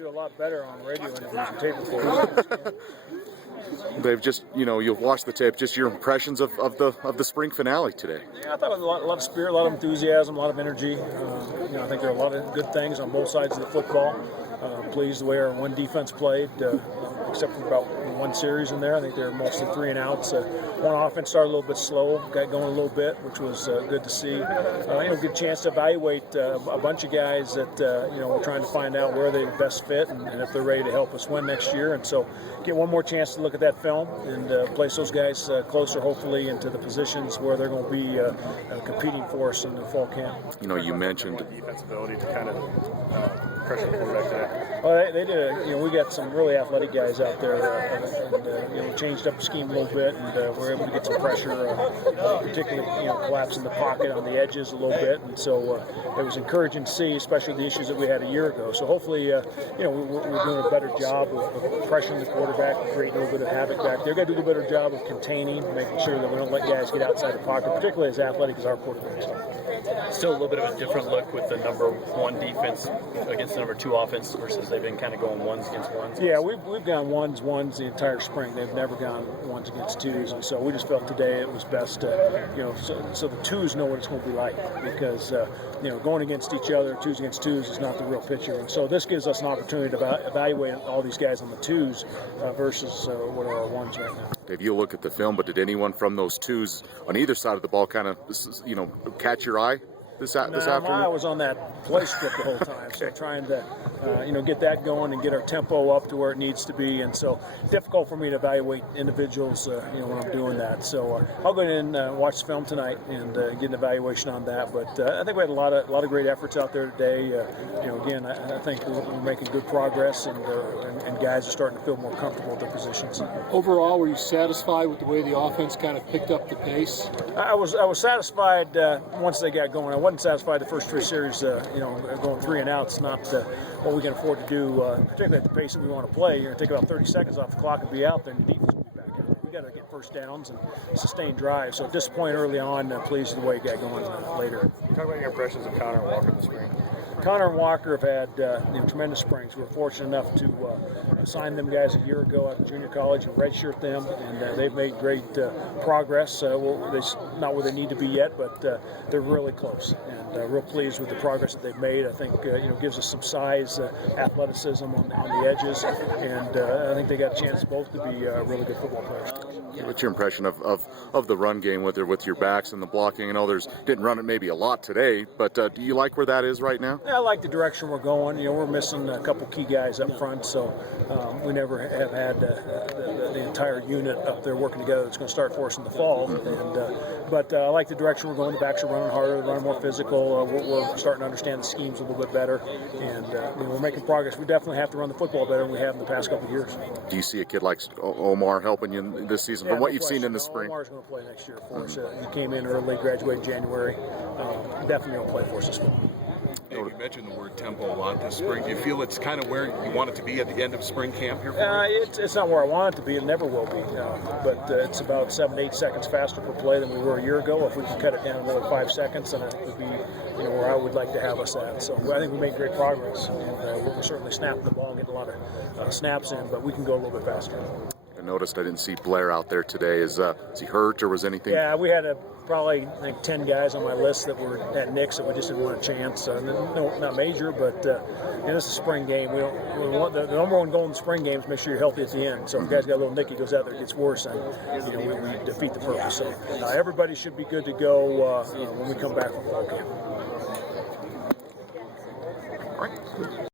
do a lot better on radio interviews and tape recordings. They've just, you'll watch the tape, just your impressions of the spring finale today. Yeah, I thought it was a lot of spirit, a lot of enthusiasm, a lot of energy. I think there are a lot of good things on both sides of the football. Pleased the way our one defense played, except for about one series in there. I think they were mostly 3 and outs. One offense started a little bit slow, got going a little bit, which was good to see. Good chance to evaluate a bunch of guys that we're trying to find out where they best fit and if they're ready to help us win next year. And so get one more chance to look at that film and place those guys closer, hopefully, into the positions where they're going to be competing for us in the fall camp. You mentioned defense ability to kind of pressure the quarterback today. Well, they did. We got some really athletic guys out there, and changed up the scheme a little bit, and we're able to get some pressure, particularly collapsing the pocket on the edges a little bit, and so it was encouraging to see, especially the issues that we had a year ago. So hopefully, we're doing a better job of pressuring the quarterback, creating a little bit of havoc back there. Got to do a better job of containing, making sure that we don't let guys get outside the pocket, particularly as athletic as our quarterbacks are. Still a little bit of a different look with the number 1 defense against the number 2 offense versus they've been kind of going ones against ones. Yeah, we've gone ones the entire spring. They've never gone ones against 2s, and so we just felt today it was best to, so the 2s know what it's going to be like, because going against each other, 2s against 2s is not the real picture, and so this gives us an opportunity to evaluate all these guys on the 2s versus what are our 1s right now. Dave, you look at the film, but did anyone from those 2s on either side of the ball kind of, catch your eye this afternoon? I was on that play script the whole time, so trying to, get that going and get our tempo up to where it needs to be, and so difficult for me to evaluate individuals, when I'm doing that. So I'll go in and watch the film tonight and get an evaluation on that. But I think we had a lot of great efforts out there today. Again, I think we're making good progress, and guys are starting to feel more comfortable with their positions. Overall, were you satisfied with the way the offense kind of picked up the pace? I was satisfied once they got going. I wasn't satisfied the first 3 series, going 3 and outs, not what we can afford to do, particularly at the pace that we want to play. You're going to take about 30 seconds off the clock and be out there, and the defense will be back out. We got to get first downs and sustain drives. So disappointed early on, pleased with the way it got going later. Talk about your impressions of Connor and Walker this spring. Connor and Walker have had tremendous springs. We were fortunate enough to sign them guys a year ago out of junior college and redshirt them, and they've made great progress. They're not where they need to be yet, but they're really close, and real pleased with the progress that they've made. I think gives us some size, athleticism on the edges, and I think they got a chance both to be really good football players. What's your impression of the run game with your backs and the blocking? I know didn't run it maybe a lot today, but do you like where that is right now? Yeah, I like the direction we're going. We're missing a couple key guys up front, so we never have had the entire unit up there working together that's going to start for us in the fall. But I like the direction we're going. The backs are running harder, running more physical. We're starting to understand the schemes a little bit better, and we're making progress. We definitely have to run the football better than we have in the past couple of years. Do you see a kid like Omar helping you this season, from what you've seen in the spring? Omar's going to play next year for us. He came in early, graduated in January. Definitely going to play for us this fall. Dave, you mentioned the word tempo a lot this spring. Do you feel it's kind of where you want it to be at the end of spring camp here? It's not where I want it to be. It never will be. But it's about 7 to 8 seconds faster per play than we were a year ago. If we can cut it down another 5 seconds, then I think it would be where I would like to have us at. So I think we made great progress. And we're certainly snapping the ball and getting a lot of snaps in, but we can go a little bit faster. I noticed I didn't see Blair out there today. Is he hurt or was anything? Yeah, we had probably 10 guys on my list that were at Nick's that we just didn't want a chance. No, not major, but this is a spring game. We want the number one goal in the spring game is make sure you're healthy at the end. So if a guy's got a little nick, he goes out there, it gets worse, and we defeat the purpose. So everybody should be good to go when we come back from fall camp. All right.